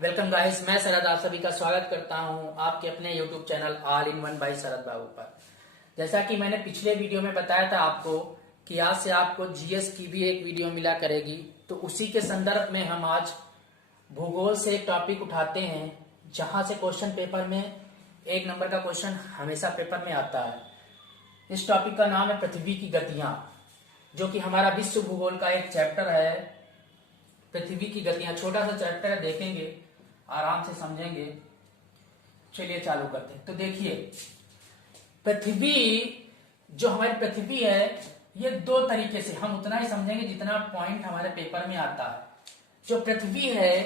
Welcome guys, मैं शरद आप सभी का स्वागत करता हूं आपके अपने YouTube channel all in one by Sharad Babu पर। जैसा कि मैंने पिछले वीडियो में बताया था आपको कि आज से आपको जीएस की भी एक वीडियो मिला करेगी, तो उसी के संदर्भ में हम आज भूगोल से एक टॉपिक उठाते हैं जहां से क्वेश्चन पेपर में 1 नंबर का क्वेश्चन हमेशा पेपर में आता है। इस टॉपिक का नाम है पृथ्वी की गतियां, जो कि हमारा विश्व भूगोल का एक चैप्टर है। पृथ्वी की गतियां छोटा सा चैप्टर है, देखेंगे आराम से समझेंगे। चलिए चालू करते हैं। तो देखिए, पृथ्वी जो हमारी पृथ्वी है ये 2 तरीके से, हम उतना ही समझेंगे जितना पॉइंट हमारे पेपर में आता है। जो पृथ्वी है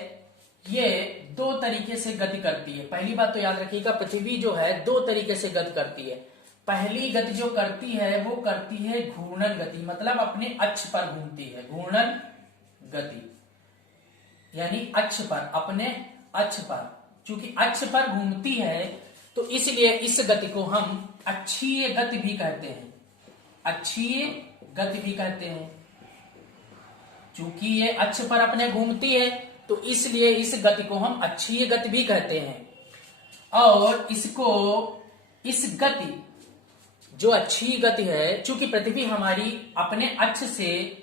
ये 2 तरीके से गति करती है। पहली बात तो याद रखिएगा, पृथ्वी जो है 2 तरीके से गति करती है। पहली गति जो करती है वो करती है घूर्णन गति, मतलब अपने अक्ष पर घूमती है। घूर्णन गति यानी अक्ष पर, अपने अक्ष पर, चूंकि अक्ष पर घूमती है तो इसलिए इस गति को हम अक्षीय गति भी कहते हैं। अक्षीय गति भी कहते हैं। चूंकि ये अक्ष पर अपने घूमती है तो इसलिए इस गति को हम अक्षीय गति भी कहते हैं। और इसको, इस गति जो अक्षीय गति है, चूंकि पृथ्वी हमारी अपने अक्ष से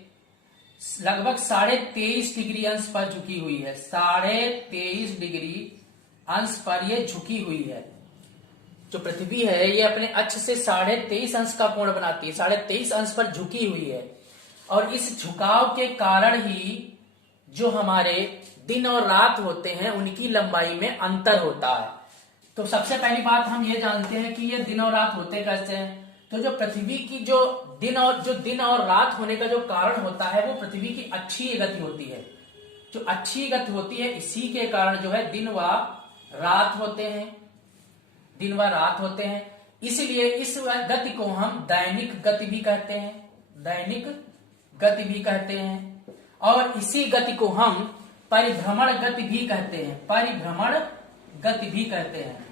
लगभग 23.5 डिग्री अंश पर झुकी हुई है। 23.5 डिग्री अंश पर ये झुकी हुई है। जो पृथ्वी है ये अपने अक्ष से 23.5 अंश का कोण बनाती है, 23.5 अंश पर झुकी हुई है। और इस झुकाव के कारण ही जो हमारे दिन और रात होते हैं उनकी लंबाई में अंतर होता है। तो सबसे पहली बात हम ये जानते हैं कि ये दिन और रात होते कैसे हैं। तो जो पृथ्वी की जो दिन और रात होने का जो कारण होता है वो पृथ्वी की अक्षीय गति होती है। जो अक्षीय गति होती है इसी के कारण जो है दिन व रात होते हैं, दिन व रात होते हैं। इसलिए इस गति को हम दैनिक गति भी कहते हैं, दैनिक गति भी कहते हैं। और इसी गति को हम परिभ्रमण गति भी कहते हैं, परिभ्रमण गति भी कहते हैं।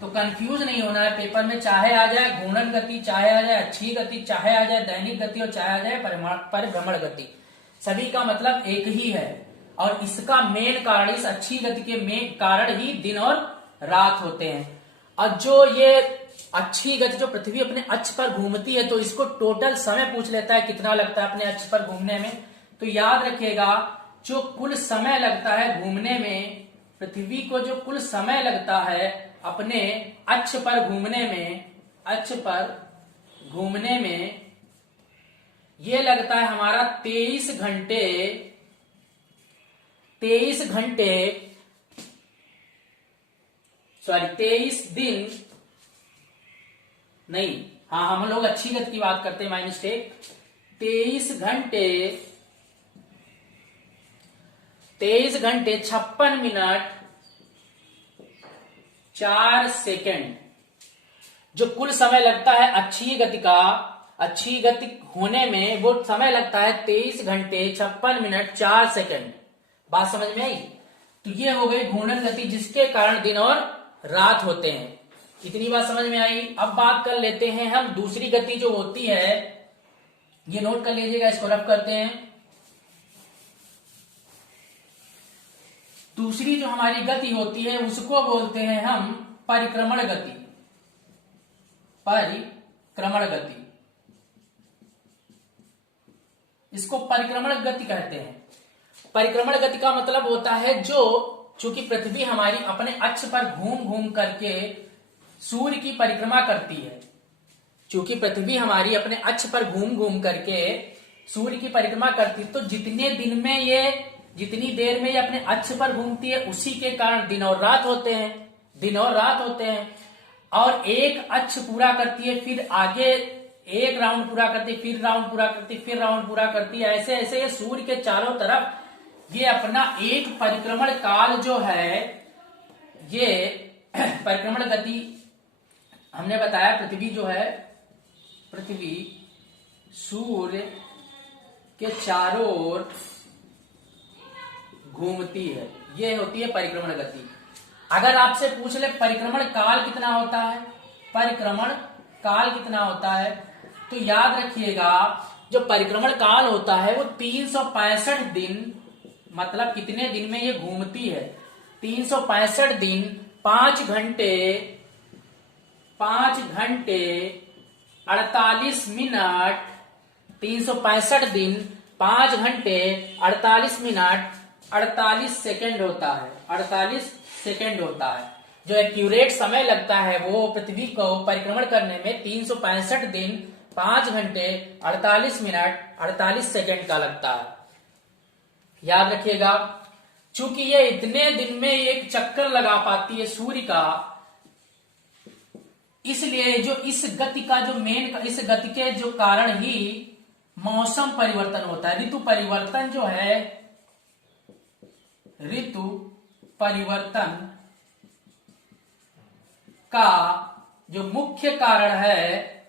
तो कंफ्यूज नहीं होना है पेपर में, चाहे आ जाए घूर्णन गति, चाहे आ जाए अक्षीय गति, चाहे आ जाए दैनिक गति और चाहे आ जाए परिभ्रमण गति, सभी का मतलब एक ही है। और इसका मेन कारण, इस अक्षीय गति के मेन कारण ही दिन और रात होते हैं। और जो ये अक्षीय गति जो पृथ्वी अपने अक्ष पर घूमती है तो इसको टोटल समय पूछ लेता है कितना लगता है अपने अक्ष पर घूमने में। तो याद रखिएगा, जो कुल समय लगता है घूमने में, पृथ्वी को जो कुल समय लगता है अपने अक्ष पर घूमने में, अक्ष पर घूमने में, ये लगता है हमारा 23 दिन नहीं, हाँ हम लोग अच्छी गति की बात करते हैं, माय मिस्टेक। 23 घंटे 56 मिनट 4 सेकेंड जो कुल समय लगता है अक्षीय गति का, अक्षीय गति होने में वो समय लगता है 23 घंटे 56 मिनट 4 सेकेंड। बात समझ में आई? तो ये हो गई घूर्णन गति जिसके कारण दिन और रात होते हैं। इतनी बात समझ में आई। अब बात कर लेते हैं हम दूसरी गति जो होती है, ये नोट कर लीजिएगा, इसको रफ करते हैं। दूसरी जो हमारी गति होती है उसको बोलते हैं हम परिक्रमण गति, परिक्रमण गति, इसको परिक्रमण गति कहते हैं। परिक्रमण गति का मतलब होता है जो, चूंकि पृथ्वी हमारी अपने अक्ष पर घूम घूम करके सूर्य की परिक्रमा करती है, चूंकि पृथ्वी हमारी अपने अक्ष पर घूम घूम करके सूर्य की परिक्रमा करती, तो जितने दिन में ये, जितनी देर में ये अपने अक्ष पर घूमती है उसी के कारण दिन और रात होते हैं, दिन और रात होते हैं। और एक अक्ष पूरा करती है, फिर आगे एक राउंड पूरा करती, फिर राउंड पूरा करती, फिर राउंड पूरा करती है। ऐसे ऐसे ये सूर्य के चारों तरफ ये अपना एक परिक्रमण काल जो है, ये परिक्रमण गति हमने बताया। पृथ्वी जो है, पृथ्वी सूर्य के चारों ओर घूमती है, ये होती है परिक्रमण गति। अगर आपसे पूछ ले परिक्रमण काल कितना होता है, परिक्रमण काल कितना होता है, तो याद रखिएगा जो परिक्रमण काल होता है वो 365 दिन मतलब कितने दिन में ये घूमती है? 365 दिन 5 घंटे 48 मिनट, 365 दिन 5 घंटे 48 मिनट 48 सेकेंड होता है, 48 सेकेंड होता है। जो एक्यूरेट समय लगता है वो पृथ्वी को परिक्रमण करने में 365 दिन 5 घंटे 48 मिनट 48 सेकेंड का लगता है। याद रखिएगा, चूंकि ये इतने दिन में एक चक्कर लगा पाती है सूर्य का, इसलिए जो इस गति का जो इस गति के जो कारण ही मौसम परिवर्तन होता है। ऋतु परिवर्तन जो है, ऋतु परिवर्तन का जो मुख्य कारण है,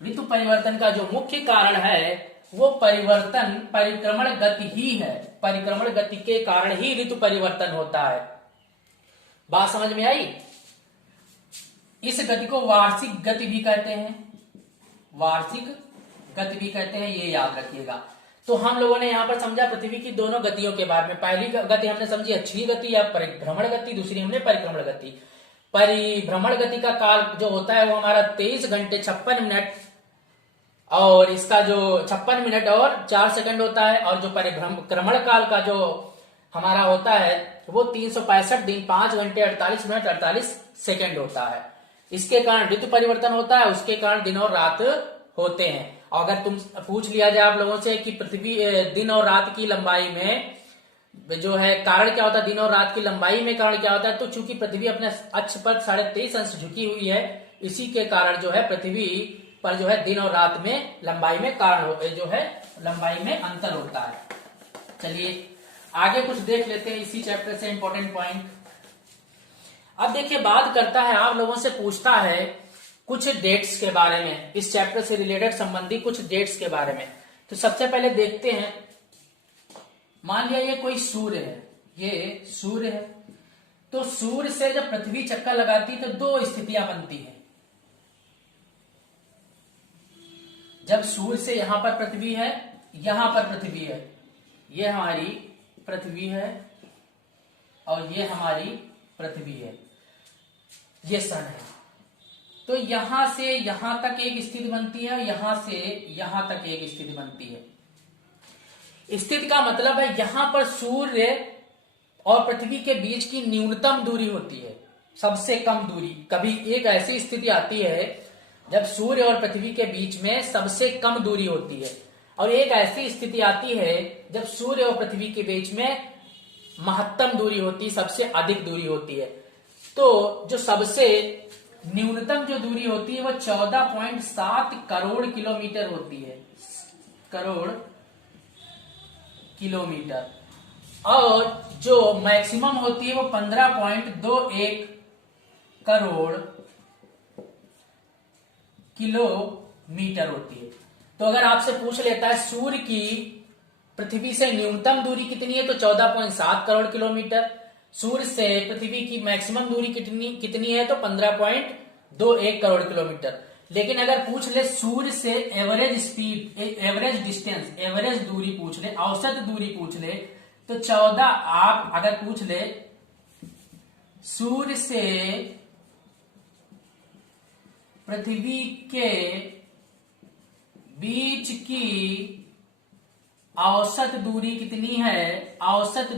ऋतु परिवर्तन का जो मुख्य कारण है वो परिक्रमण गति ही है। परिक्रमण गति के कारण ही ऋतु परिवर्तन होता है। बात समझ में आई? इस गति को वार्षिक गति भी कहते हैं, वार्षिक गति भी कहते हैं, ये याद रखिएगा। तो हम लोगों ने यहाँ पर समझा पृथ्वी की दोनों गतियों के बारे में। पहली गति हमने समझी अक्षीय गति या परिभ्रमण गति, दूसरी हमने परिक्रमण गति। परिभ्रमण गति का काल जो होता है वो हमारा 23 घंटे 56 मिनट और इसका जो 56 मिनट और 4 सेकंड होता है, और जो परिक्रमण काल का जो हमारा होता है वो 365 दिन 5 घंटे 48 मिनट 48 सेकंड होता है। इसके कारण ऋतु परिवर्तन होता है, उसके कारण दिन और रात होते हैं। अगर तुम पूछ लिया जाए आप लोगों से कि पृथ्वी दिन और रात की लंबाई में जो है कारण क्या होता है, दिन और रात की लंबाई में कारण क्या होता है, तो चूंकि पृथ्वी अपने अक्ष पर 23.5 अंश झुकी हुई है, इसी के कारण जो है पृथ्वी पर जो है दिन और रात में लंबाई में जो है लंबाई में अंतर होता है। चलिए आगे कुछ देख लेते हैं इसी चैप्टर से इंपॉर्टेंट पॉइंट। अब देखिए, बात करता है आप लोगों से, पूछता है कुछ डेट्स के बारे में, इस चैप्टर से रिलेटेड संबंधी कुछ डेट्स के बारे में। तो सबसे पहले देखते हैं, मान लिया ये कोई सूर्य है, ये सूर्य है, तो सूर्य से जब पृथ्वी चक्कर लगाती है तो दो स्थितियां बनती है। जब सूर्य से यहां पर पृथ्वी है, यहां पर पृथ्वी है, ये हमारी पृथ्वी है और ये हमारी पृथ्वी है, ये सन है। तो यहां से यहां तक एक स्थिति बनती है, यहां से यहां तक एक स्थिति बनती है। स्थिति का मतलब है यहां पर सूर्य और पृथ्वी के बीच की न्यूनतम दूरी होती है, सबसे कम दूरी। कभी एक ऐसी स्थिति आती है जब सूर्य और पृथ्वी के बीच में सबसे कम दूरी होती है, और एक ऐसी स्थिति आती है जब सूर्य और पृथ्वी के बीच में महत्तम दूरी होती है, सबसे अधिक दूरी होती है। तो जो सबसे न्यूनतम जो दूरी होती है वो 14.7 करोड़ किलोमीटर होती है, करोड़ किलोमीटर, और जो मैक्सिमम होती है वो 15.21 करोड़ किलोमीटर होती है। तो अगर आपसे पूछ लेता है सूर्य की पृथ्वी से न्यूनतम दूरी कितनी है, तो 14.7 करोड़ किलोमीटर। सूर्य से पृथ्वी की मैक्सिमम दूरी कितनी है, तो 15.21 करोड़ किलोमीटर। लेकिन अगर पूछ ले सूर्य से average speed, average distance, average दूरी पूछ ले, औसत दूरी पूछ ले, तो 14, आप अगर पूछ ले सूर्य से पृथ्वी के बीच की औसत दूरी कितनी है, औसत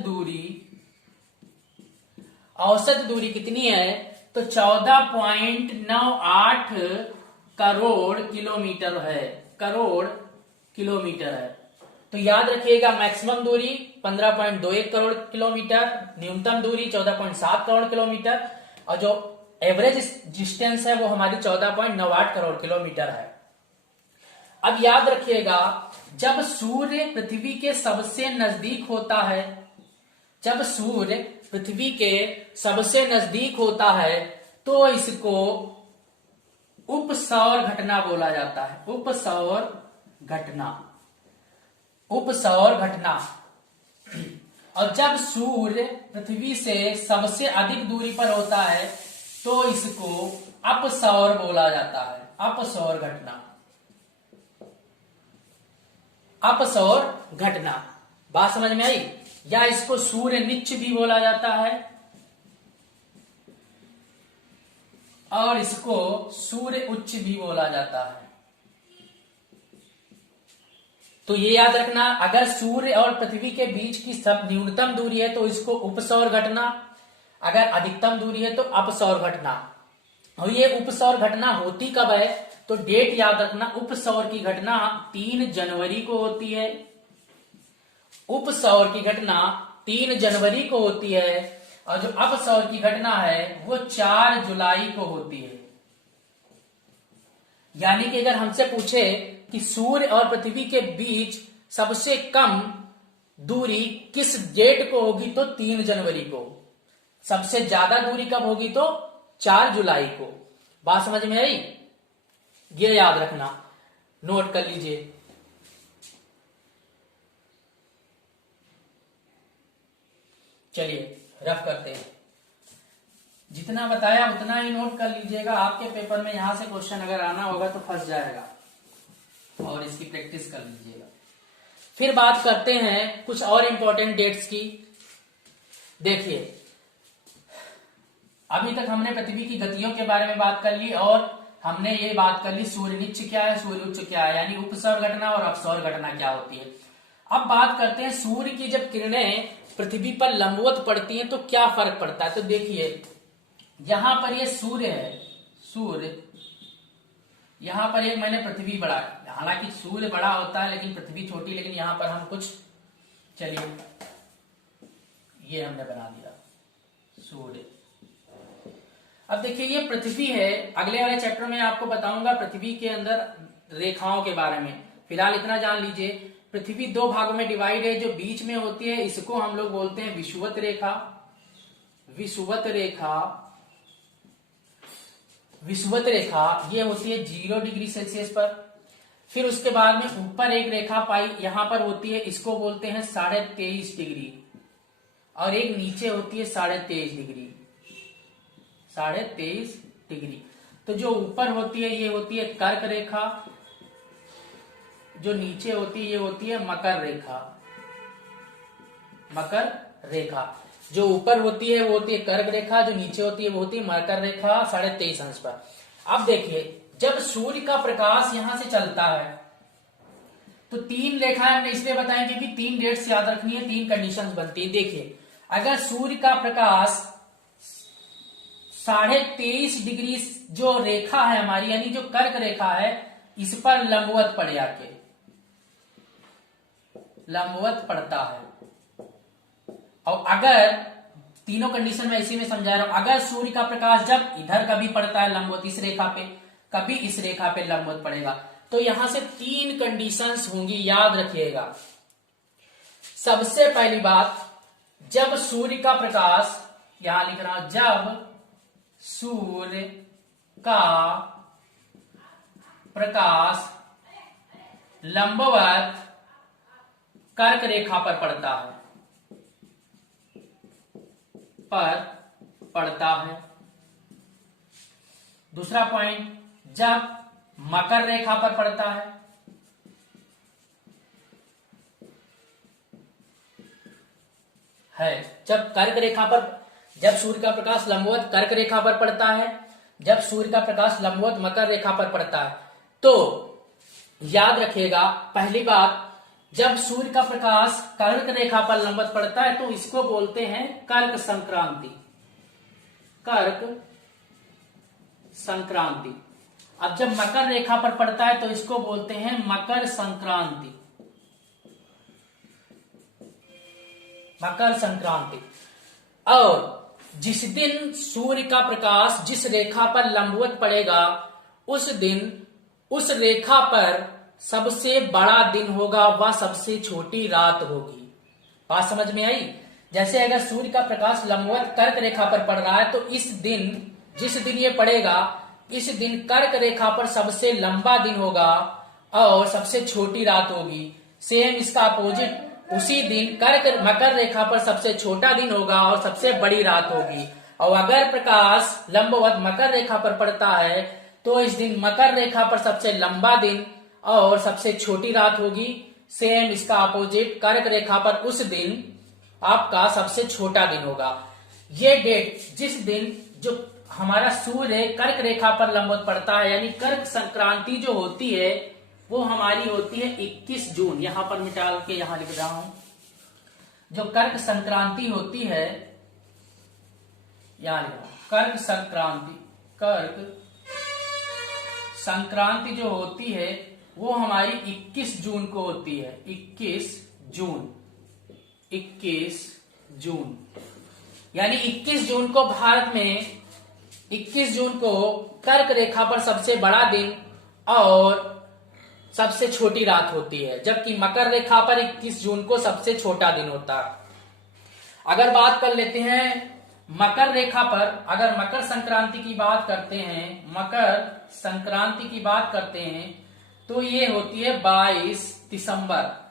दूरी कितनी है, तो 14.98 करोड़ किलोमीटर है, करोड़ किलोमीटर है। तो याद रखिएगा, मैक्सिमम दूरी 15.21 करोड़ किलोमीटर, न्यूनतम दूरी 14.7 करोड़ किलोमीटर, और जो एवरेज डिस्टेंस है वो हमारी 14.98 करोड़ किलोमीटर है। अब याद रखिएगा, जब सूर्य पृथ्वी के सबसे नजदीक होता है, जब सूर्य पृथ्वी के सबसे नजदीक होता है तो इसको उपसौर घटना बोला जाता है, उपसौर घटना, उपसौर घटना। और जब सूर्य पृथ्वी से सबसे अधिक दूरी पर होता है तो इसको अपसौर बोला जाता है, अपसौर घटना, अपसौर घटना। बात समझ में आई। या इसको सूर्य नीच भी बोला जाता है और इसको सूर्य उच्च भी बोला जाता है। तो ये याद रखना, अगर सूर्य और पृथ्वी के बीच की सब न्यूनतम दूरी है तो इसको उपसौर घटना, अगर अधिकतम दूरी है तो अपसौर घटना। और ये उपसौर घटना होती कब है, तो डेट याद रखना, उपसौर की घटना 3 जनवरी को होती है। उपसौर की घटना 3 जनवरी को होती है और जो अपसौर की घटना है वो 4 जुलाई को होती है। यानी कि अगर हमसे पूछे कि सूर्य और पृथ्वी के बीच सबसे कम दूरी किस डेट को होगी तो 3 जनवरी को, सबसे ज्यादा दूरी कब होगी तो 4 जुलाई को। बात समझ में आई, ये याद रखना, नोट कर लीजिए। चलिए रफ करते हैं, जितना बताया उतना ही नोट कर लीजिएगा। आपके पेपर में यहां से क्वेश्चन अगर आना होगा तो फंस जाएगा, और इसकी प्रैक्टिस कर लीजिएगा। फिर बात करते हैं कुछ और इंपॉर्टेंट डेट्स की। देखिए, अभी तक हमने पृथ्वी की गतियों के बारे में बात कर ली और हमने ये बात कर ली सूर्य नीच क्या है, सूर्य उच्च क्या है, यानी उपसौर घटना और अपसौर घटना क्या होती है। अब बात करते हैं सूर्य की जब किरणें पृथ्वी पर लंबवत पड़ती हैं तो क्या फर्क पड़ता है। तो देखिए, यहां पर ये सूर्य है, सूर्य, यहां पर एक मैंने पृथ्वी बड़ा, हालांकि सूर्य बड़ा होता है लेकिन पृथ्वी छोटी, लेकिन यहां पर हम कुछ, चलिए ये हमने बना दिया सूर्य। अब देखिए ये पृथ्वी है, अगले वाले चैप्टर में आपको बताऊंगा पृथ्वी के अंदर रेखाओं के बारे में। फिलहाल इतना जान लीजिए, पृथ्वी 2 भागों में डिवाइड है। जो बीच में होती है इसको हम लोग बोलते हैं विषुवत रेखा, विषुवत रेखा, विषुवत रेखा ये होती है 0 डिग्री सेल्सियस पर। फिर उसके बाद में ऊपर एक रेखा पाई यहां पर होती है, इसको बोलते हैं 23.5 डिग्री, और एक नीचे होती है 23.5 डिग्री, 23.5 डिग्री। तो जो ऊपर होती है ये होती है कर्क रेखा, जो नीचे होती है ये होती है मकर रेखा, मकर रेखा। जो ऊपर होती है वो होती है कर्क रेखा, जो नीचे होती है वो होती है मकर रेखा 23.5 अंश पर। अब देखिए, जब सूर्य का प्रकाश यहां से चलता है तो 3 रेखाएं हमने इसलिए बताई क्योंकि 3 डेट्स याद रखनी है, 3 कंडीशंस बनती है। देखिए, अगर सूर्य का प्रकाश 23.5 डिग्री जो रेखा है हमारी, यानी जो कर्क रेखा है, इस पर लंबवत पड़े, आके लंबवत पड़ता है। और अगर तीनों कंडीशन में इसी में समझा रहा हूं, अगर सूर्य का प्रकाश जब इधर कभी पड़ता है लंबवत इस रेखा पे, कभी इस रेखा पे लंबवत पड़ेगा, तो यहां से 3 कंडीशंस होंगी, याद रखिएगा। सबसे पहली बात, जब सूर्य का प्रकाश, यहां लिख रहा हूं, जब सूर्य का प्रकाश लंबवत कर्क रेखा पर पड़ता है, दूसरा पॉइंट, जब मकर रेखा पर पड़ता है, जब कर्क रेखा पर, जब सूर्य का प्रकाश लंबवत कर्क रेखा पर पड़ता है, जब सूर्य का प्रकाश लंबवत मकर रेखा पर पड़ता है, तो याद रखिएगा पहली बात, जब सूर्य का प्रकाश कर्क रेखा पर लंबवत पड़ता है तो इसको बोलते हैं कर्क संक्रांति, कर्क संक्रांति। अब जब मकर रेखा पर पड़ता है तो इसको बोलते हैं मकर संक्रांति, मकर संक्रांति। और जिस दिन सूर्य का प्रकाश जिस रेखा पर लंबवत पड़ेगा उस दिन उस रेखा पर सबसे बड़ा दिन होगा, वह सबसे छोटी रात होगी। बात समझ में आई। जैसे अगर सूर्य का प्रकाश लंबवत कर्क रेखा पर पड़ रहा है तो इस दिन, जिस दिन ये पड़ेगा, इस दिन कर्क रेखा पर सबसे लंबा दिन होगा और सबसे छोटी रात होगी। सेम इसका अपोजिट, उसी दिन कर्क मकर रेखा पर सबसे छोटा दिन होगा और सबसे बड़ी रात होगी। और अगर प्रकाश लंबवत मकर रेखा पर पड़ता है तो इस दिन मकर रेखा पर सबसे लंबा दिन और सबसे छोटी रात होगी। सेम इसका अपोजिट कर्क रेखा पर उस दिन आपका सबसे छोटा दिन होगा। ये डेट जिस दिन जो हमारा सूर्य कर्क रेखा पर लंबवत पड़ता है, यानी कर्क संक्रांति जो होती है वो हमारी होती है 21 जून। यहां पर मिटा के यहां लिख रहा हूं, जो कर्क संक्रांति होती है, यहां लिखा कर्क संक्रांति जो होती है वो हमारी 21 जून को होती है। 21 जून यानी 21 जून को भारत में 21 जून को कर्क रेखा पर सबसे बड़ा दिन और सबसे छोटी रात होती है, जबकि मकर रेखा पर 21 जून को सबसे छोटा दिन होता है। अगर बात कर लेते हैं मकर रेखा पर, अगर मकर संक्रांति की बात करते हैं, तो ये होती है 22 दिसंबर।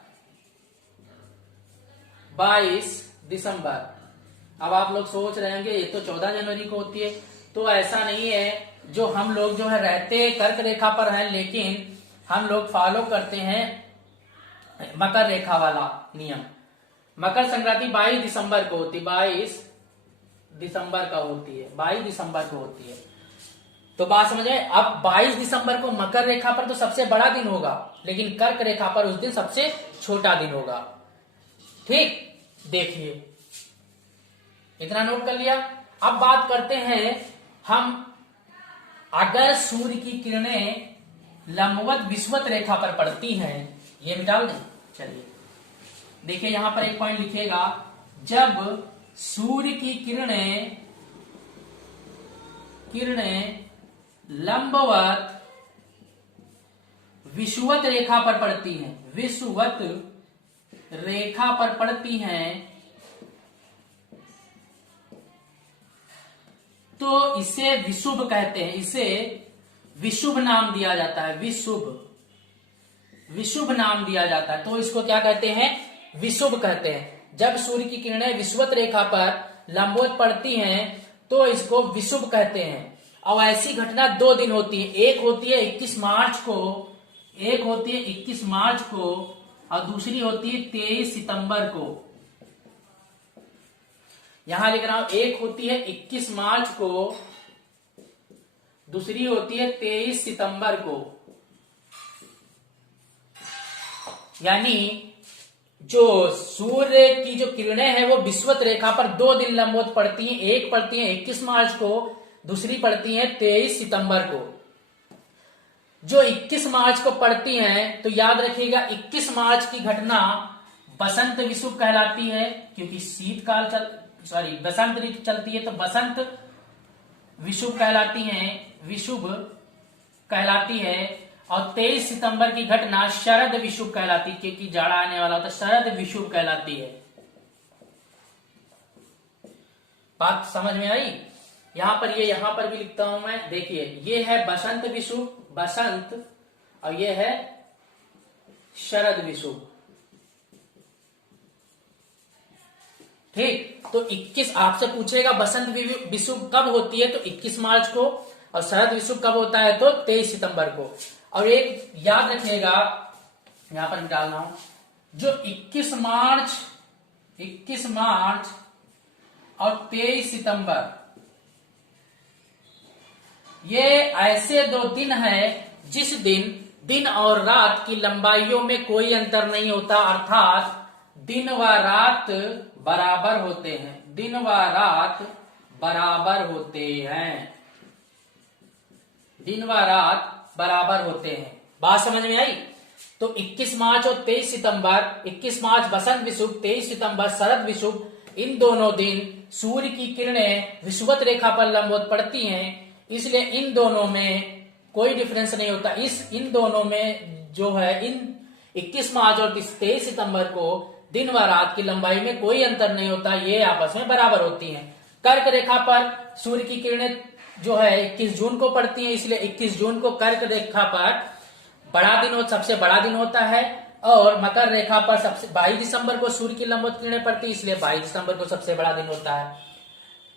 अब आप लोग सोच रहे होंगे ये तो 14 जनवरी को होती है, तो ऐसा नहीं है। जो हम लोग जो है रहते कर्क रेखा पर हैं, लेकिन हम लोग फॉलो करते हैं मकर रेखा वाला नियम। मकर संक्रांति 22 दिसंबर को होती है, 22 दिसंबर को होती है। तो बात समझ में। अब 22 दिसंबर को मकर रेखा पर तो सबसे बड़ा दिन होगा, लेकिन कर्क रेखा पर उस दिन सबसे छोटा दिन होगा। ठीक, देखिए इतना नोट कर लिया। अब बात करते हैं हम, अगर सूर्य की किरणें लंबवत विषुवत रेखा पर पड़ती हैं, ये मिटा दें। चलिए देखिए यहां पर एक पॉइंट लिखिएगा, जब सूर्य की किरणें लंबवत विषुवत रेखा पर पड़ती हैं, तो इसे विषुभ कहते हैं। इसे विषुभ नाम दिया जाता है, विषुभ नाम दिया जाता है। तो इसको क्या कहते हैं? विषुभ कहते हैं। जब सूर्य की किरणें विषुवत रेखा पर लंबवत पड़ती हैं तो इसको विषुभ कहते हैं। अब ऐसी घटना 2 दिन होती है, एक होती है 21 मार्च को और दूसरी होती है 23 सितंबर को। यहां लिख रहा हूं, एक होती है 21 मार्च को, दूसरी होती है 23 सितंबर को। यानी जो सूर्य की जो किरणें हैं वो विषुवत रेखा पर 2 दिन लंबवत पड़ती हैं। एक पड़ती है 21 मार्च को, दूसरी पड़ती है 23 सितंबर को। जो 21 मार्च को पड़ती हैं तो याद रखिएगा 21 मार्च की घटना बसंत विषुव कहलाती है, क्योंकि बसंत ऋतु चलती है तो बसंत विषुव कहलाती है। और 23 सितंबर की घटना शरद विषुव कहलाती है, क्योंकि जाड़ा आने वाला होता है, शरद विषुव कहलाती है। बात समझ में आई? यहां पर भी लिखता हूं मैं, देखिए ये है बसंत विषुव, और ये है शरद विषुव। ठीक, तो 21 आपसे पूछेगा बसंत विषुव कब होती है, तो 21 मार्च को, और शरद विषुव कब होता है तो 23 सितंबर को। और एक याद रखिएगा, यहां पर निकालना हूं, जो 21 मार्च और 23 सितंबर, ये ऐसे 2 दिन हैं जिस दिन और रात की लंबाइयों में कोई अंतर नहीं होता, अर्थात दिन व रात बराबर होते हैं। बात समझ में आई? तो 21 मार्च और 23 सितंबर, 21 मार्च बसंत विषुव, 23 सितंबर शरद विषुव, इन दोनों दिन सूर्य की किरणें विषुवत रेखा पर लंबवत पड़ती हैं, इसलिए इन दोनों में कोई डिफरेंस नहीं होता। इन दोनों में जो है, इन 21 मार्च और 23 सितंबर को दिन व रात की लंबाई में कोई अंतर नहीं होता, ये आपस में बराबर होती हैं। कर्क रेखा पर सूर्य की किरणें जो है 21 जून को पड़ती हैं, इसलिए 21 जून को कर्क रेखा पर सबसे बड़ा दिन होता है, और मकर रेखा पर 22 दिसंबर को सूर्य की लंबवत किरणें पड़ती है, इसलिए 22 दिसंबर को सबसे बड़ा दिन होता है।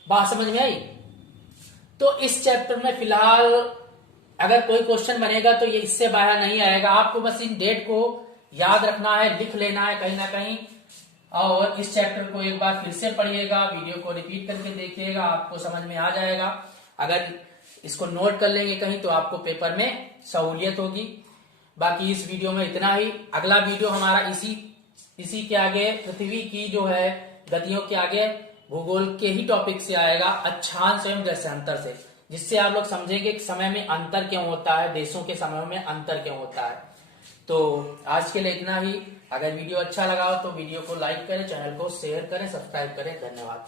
बात समझ में आई? तो इस चैप्टर में फिलहाल अगर कोई क्वेश्चन बनेगा तो ये इससे बाहर नहीं आएगा, आपको बस इन डेट को याद रखना है, लिख लेना है कहीं ना कहीं, और इस चैप्टर को एक बार फिर से पढ़िएगा, वीडियो को रिपीट करके देखिएगा, आपको समझ में आ जाएगा। अगर इसको नोट कर लेंगे कहीं तो आपको पेपर में सहूलियत होगी। बाकी इस वीडियो में इतना ही। अगला वीडियो हमारा इसी के आगे पृथ्वी की जो है गतियों के आगे भूगोल के ही टॉपिक से आएगा, अक्षांश एवं देशांतर से, जिससे आप लोग समझेंगे कि समय में अंतर क्यों होता है, देशों के समय में अंतर क्यों होता है। तो आज के लिए इतना ही। अगर वीडियो अच्छा लगा हो तो वीडियो को लाइक करें, चैनल को शेयर करें, सब्सक्राइब करें। धन्यवाद।